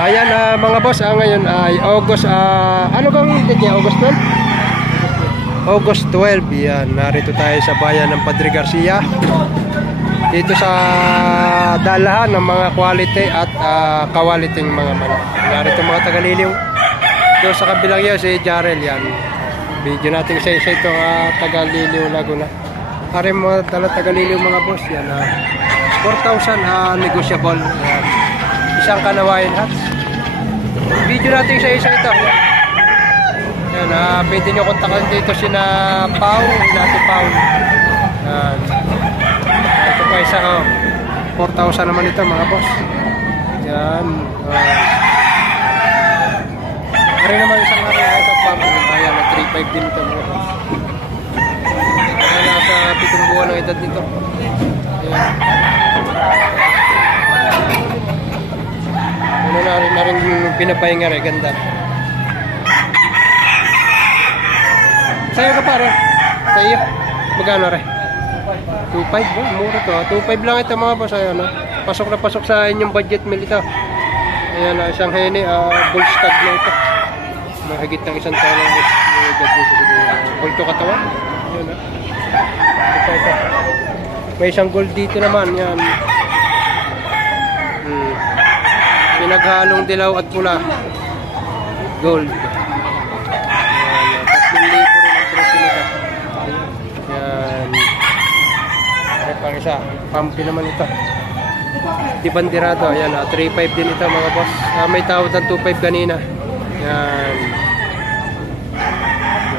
Ayan mga boss, ngayon ay August, ano bang date niya? August 12? August 12, yan. Narito tayo sa bayan ng Padre Garcia. Dito sa dalahan ng mga quality at quality mga manok. Narito mga tagaliliw. Doon sa kabilang yun, si Jarrell yan. Video natin sa isa ito, tagaliliw Laguna. Pare mga tagaliliw mga boss, yan. 4,000 negotiable. Yan. Isang kanawain hats. Video natin sa isa ito. Yan, pwede nyo kontakan dito sina Pau, Inato Pau. Yan. Ito pa isa, 4,000 naman ito mga boss. Yan. Pare naman isang ito pump. Ayan, 3.5 din ito mga boss. Ayan, nasa 7 buwan ng edad nito. Ayan. Ano na rin pinapahinga rin, ganda. Sa'yo ka pare? Sa iyo? Magkano rin? 2.5 ba? Mura to. 2.5 lang ito mga boss. Ayan, pasok na pasok sa inyong budget meal ito. Ayan, isang heni, bull stag na ito. Mahigit ng isang taon ng bulto katawan. Ayan, ito. May isang gold dito naman. Yan. Pinaghalong dilaw at pula. Gold. Yan. 3,000 rin ang presyo nito. Yan. May pang isa. Pampi naman ito. Di bandirado. Ayan. 3.5 din ito mga boss. May tawad ng 2.5 kanina. Yan.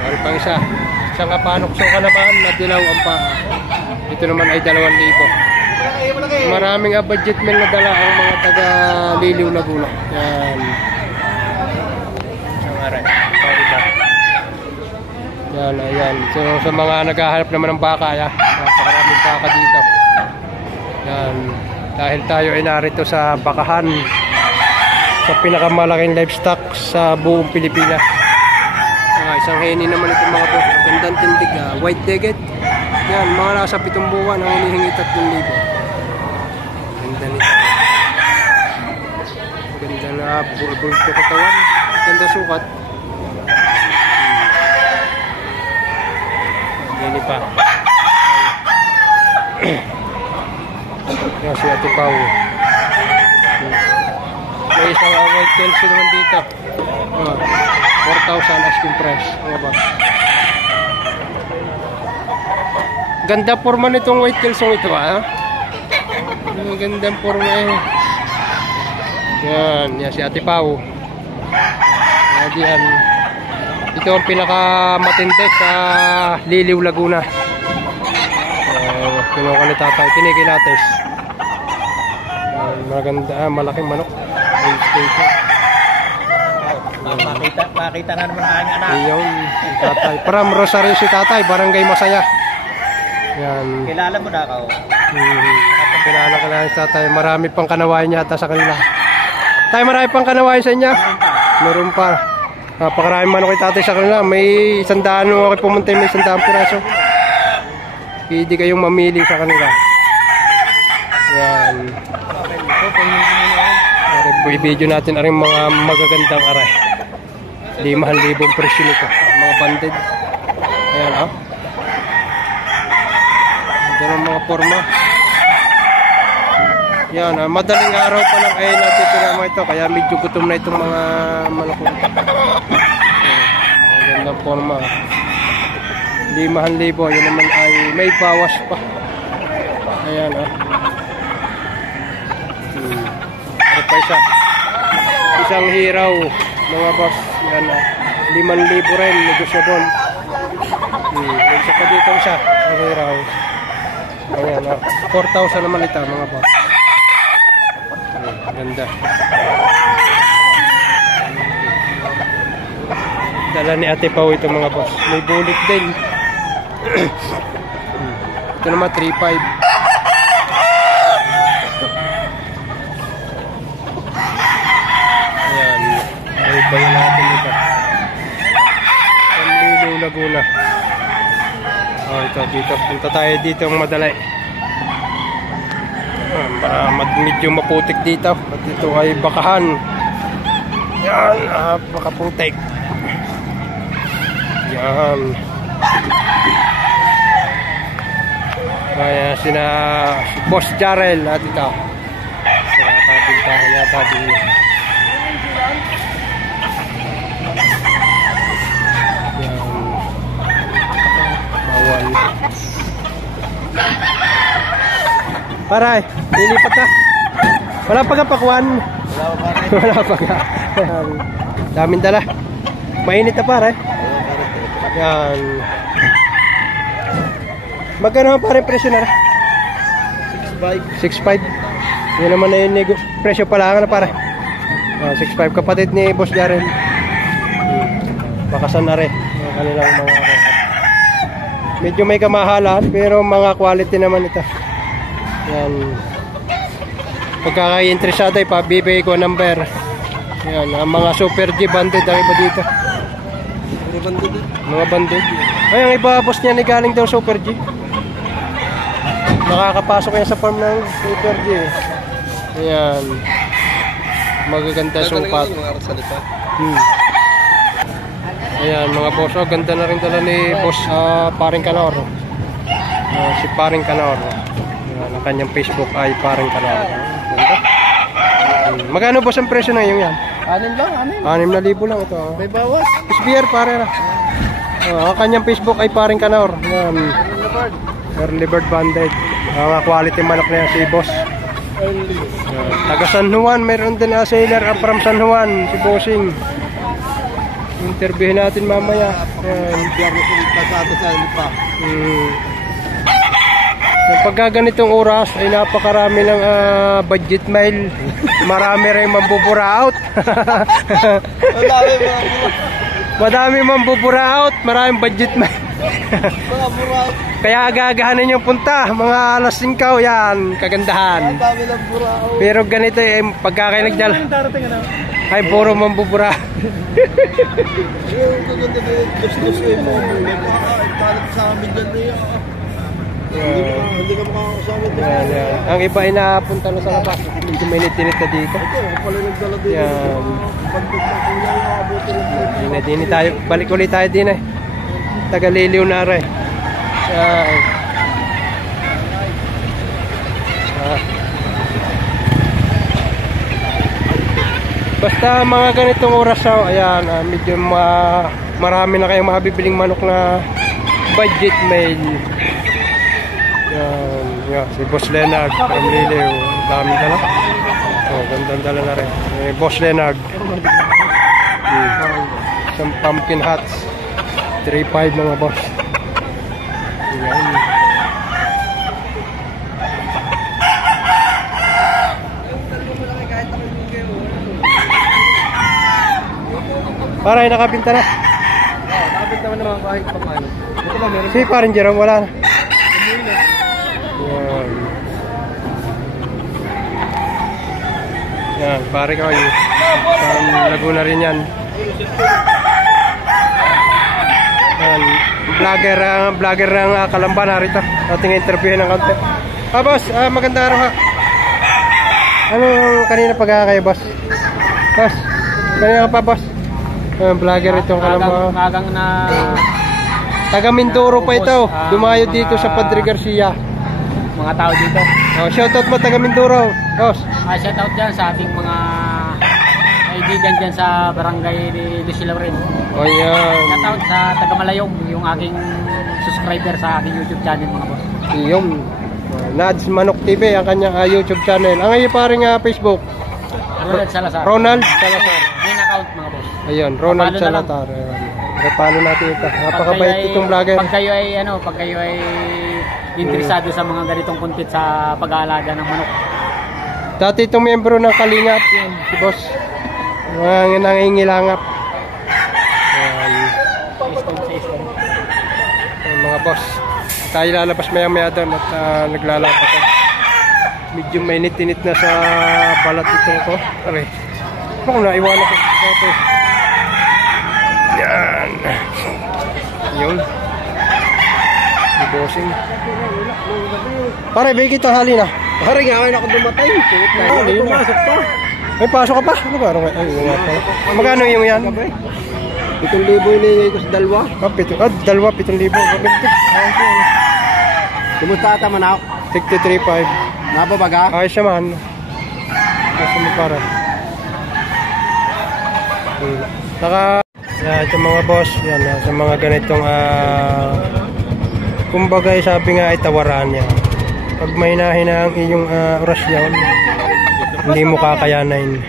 May pang isa. Isang kapanokso ka naman na dilaw ang paa. Ito naman ay 2,000. Maraming budget meal na dala ang mga taga Liliw Laguna. Yan. Yan, ayan. So sa mga naghahanap naman ng baka, napakaraming baka dito. Yan. Dahil tayo ay narito sa bakahan, sa pinakamalaking livestock sa buong Pilipinas. Isang heni naman ito mga boss. Gandang tindig, white deget. Yan, mga nasa 7 buwan ang hinihingi 3,000. Ganda nito. Ganda na bulto katawan. Ganda sukat. Hindi pa. Yan si Ate Pau. May isang white Kelsey naman dito. 4,000 asking price. Ano ba? Ganda forma nitong white Kelsey ito gandang forma Yan si Ate Pau. Yan. Ito ang pinakamatindi sa Liliw Laguna. Kinuha ni tatay. Tinikilates. Maganda. Malaking manok. Makita na naman ang anak. Iyon, tatay. Param Rosario si tatay, barangay Masaya. Yan. Kilala mo na ako. Kilala ka na si tatay. Marami pang kanawain yata sa kanila. Tay, marami pang kanawain sa inyo? Meron pa. Napakarami man ako kay tatay sa kanila. May 100 ako pumunta, may 100 piraso. Pwede kayong mamili sa kanila. Yan. I-video natin ang mga magagandang aray. 5,000 presyo nito. Mga banded. Ayan ito ang mga forma. Yan madaling araw pa lang ay natitira mo ito. Kaya medyo gutom na itong mga malakot. Magandang forma. 5,000. Yan naman ay may bawas pa. Ayan Ano pa isa? Isang hiraw mga boss. Yan 5,000 rin. Negosyable. Isa pa dito isa. Ang hiraw. Ayan 4,000 naman ito mga boss. Ganda. Dala ni Ate Pau ito mga boss. May bulik din. Ito naman 3.5. Ayan. May bayan natin ito. Liliw Laguna. Ito dito. Punta tayo dito ang madalay. Medyo maputik dito at ito ay bakahan Yan, napakaputik. Yan. Kaya sina Boss Jarrell at ito. Sila kabintahan yata din. Yan. Bawal. Paray, lilipat na. Wala pa kapakuan. Wala pa ka. Daming dala. Mainit na pare. Yan. Magkano ang pare presyo na? 6.5. 6.5. Yan naman na yung presyo pala na pare. 6.5 kapatid ni Boss Jarrell. Bakasan na rin ang kanilang mga medyo may kamahalan pero mga quality naman ito. Yan. Pagkaka-interesado ay pabibigay ko number. Yan, ang mga Super G banded ang iba dito. Mga banded. Ay, ang iba boss niya ni galing daw Super G. Nakakapasok yan sa farm ng Super G. Yan. Magaganda sukat. Ayan mga boss, oh, ganda na rin dala ni Boss Paring Kanor. Si Paring Kanor. Ayan, ang kanyang Facebook ay Paring Kanor. Ganda. Magkano boss ang presyo na yung yan? 6 lang, 6,000 lang ito. May bawas. SBR pare na. Ang kanyang Facebook ay Paring Kanor. Ayan. Early bird banded. Ang quality manok na yan si Boss. Taga San Juan, mayroon din na sailor from San Juan, si Bossing. Interviewin natin mamaya. Pagka ganitong oras ay napakarami ng budget mail. Marami rin mambubura out. Madami mambubura out. Maraming budget mail. Kaya agagahanin yung punta. Mga alas 5 yan. Kagandahan. Pero ganito eh. Pagka kayo nagdala ay puro mambubura. Hindi ka makakasama dito. Ang iba ay napunta na sa labas. Medyo mainit-init na dito. Yan. Dini tayo. Balik ulit tayo din eh. Tagaliliw na rin. Basta mga ganitong oras, ayan, medyo marami na kayong mabibiling manok na budget mail. Yan, yan, si Boss Leonard from Liliw, daming dala. Gandang dala na rin. Boss Leonard. Isang pumpkin hats. 3.5 mga boss. Yan. Para nakabinta na. Nakabinta mo naman kahit pa paano. Ito ba meron? Si parang Jerome wala na. Yan. Yan, pare ko yun. Parang Laguna rin yan. Yan. Vlogger ng Kalamba narito. Ating interviewin ng konti. Boss, magandang araw ha. Ano kanina pagkakaya boss? Boss, kanina pa boss? Vlogger itong Kalamba. Magang na Taga Mindoro pa ito. Dumayo dito sa Padre Garcia. Mga tao dito. Shoutout mo taga Mindoro. Boss. Shoutout dyan sa ating mga kaibigan dyan sa barangay ni Lucilaurel. Oh yan. Shoutout sa taga Malayong, yung aking subscriber sa aking YouTube channel mga boss. Yung Nads Manok TV ang kanyang YouTube channel. Ang ngayon paring Facebook. Ronald Salazar. Ronald Salazar. Main account mga boss. Ayun, Ronald Salazar. Paano natin ito? Napakabait itong vlogger. Pag kayo ay interesado sa mga ganitong content sa pag-aalaga ng manok. Dati itong miyembro ng Kalingap, yan, si Boss. Mga nangingilangap. Yan. Mga boss. Tayo lalabas maya-maya doon at naglalabas. Medyo mainit-init na sa balat itong ko. Aray. Ako naiwanan ko. Okay. Yan. Yun. Si Bossing. Pare, bigit ito hali na. Pare nga, ako dumatay. Pumasok pa. Ay, pasok ka pa. Ano ba? Ay, nga pala. Magkano yung yan? 7,000 iligay ko sa dalawa. Dalawa, 7,000. Kumusta ata man ako? 63.5. Napabaga? Ayos naman. Kasi mo para. Saka, yan, sa mga boss, yan, sa mga ganitong, kumbaga, sabi nga ay tawaran niya. Pag may hinahin ang iyong orasyon, hindi mo kakayanin.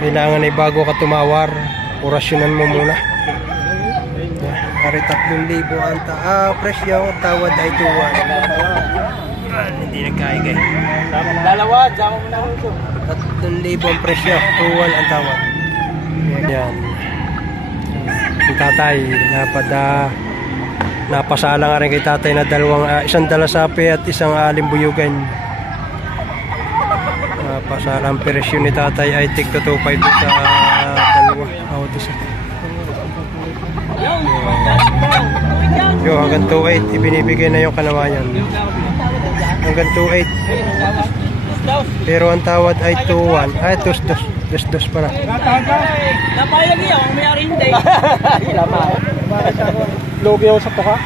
Kailangan ay bago ka tumawar, orasyonan mo muna. Pare 3,000 ang presyo, tawad ay 2,100. Hindi nagkaigay. Dalawa, dyan mo na ito. 3,000 ang presyo, 2,100 ang tawad. Yan. Si tatay, napasala nga rin kay tatay na isang dalasapi at isang alimbuyugan. Napasala ang presyo ni tatay ay tig 2,500 sa dalawa. Yo, hanggang 2,800 ibinibigay na yung kanawayan. Hanggang 2,800. Pero ang tawad ay 2,100. Ay, 2,200 pala. Napayag niya, ang may-ari hindi. Logi ako sa tuka.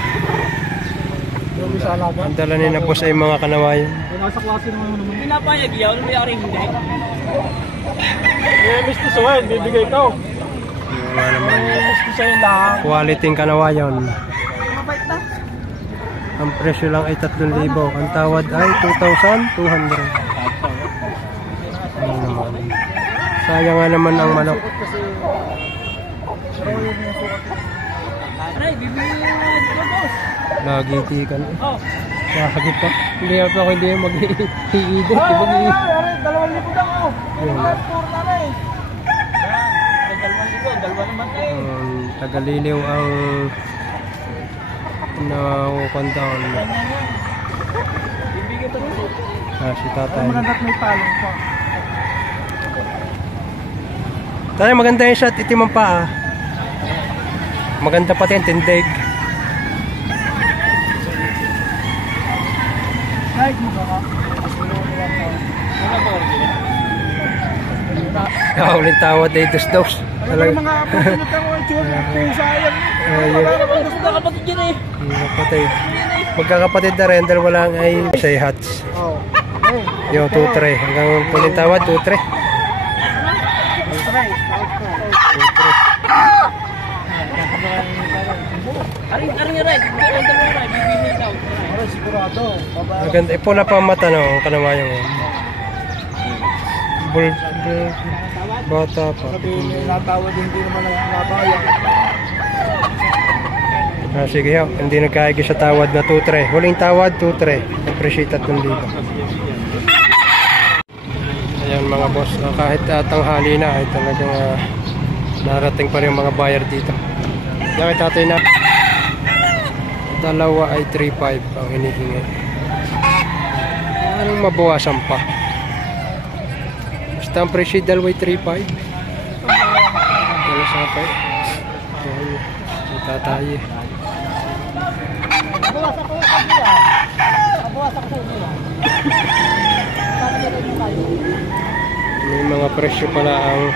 Ang dala ni na boss ay mga kanawayan. Nasa klase naman naman. Pinapayag niya, ang may-ari hindi. Gusto sa bibigay ko. Wala naman. Quality ng kanawayan. Ang presyo lang ay 3,000. Ang tawad ay 2,200. Ano naman. Sayang nga naman ang manok. Aray, bibigyan mo dito, boss. Lagi tikan. Nakakagit pa. Hindi ako hindi mag-iidot. Aray, 2,000 daw ako. Yun. Aray, 2,000, dalawa naman tayo. Tagaliliw ang nakukontaon. Bibigyan ito dito. Si tatay. Magandang may palong pa. Tatay, maganda yung shot. Itim ang paa. Maganda pati yung tindig. Kahit mo ba ka? Uling tawad ay dos-dos. Mga kapatid mo yung sayang. Gusto na kapatid yun eh. Kapatid. Magkakapatid na rin dahil wala ay say hats. Yung 2-3. Hanggang uling tawad 2-3. 2-3. Maganda. Pula pa ang mata no. Ang kanamayang. Bata pa. Natawad hindi naman nabayang. Sige ho. Hindi nagkaigi sa tawad na 2-3. Huling tawad 2-3. Appreciate 3,000. Ayan mga boss. Kahit tanghali na ay talagang narating pa rin mga buyer dito. Kaya tatay na dalawa ay 3,500 ang hinihingi. Anong mabawasan pa? Basta ang presyo dalawa ay 3,500. Dalawa sa pa eh. Tatay eh. May mga presyo pala ang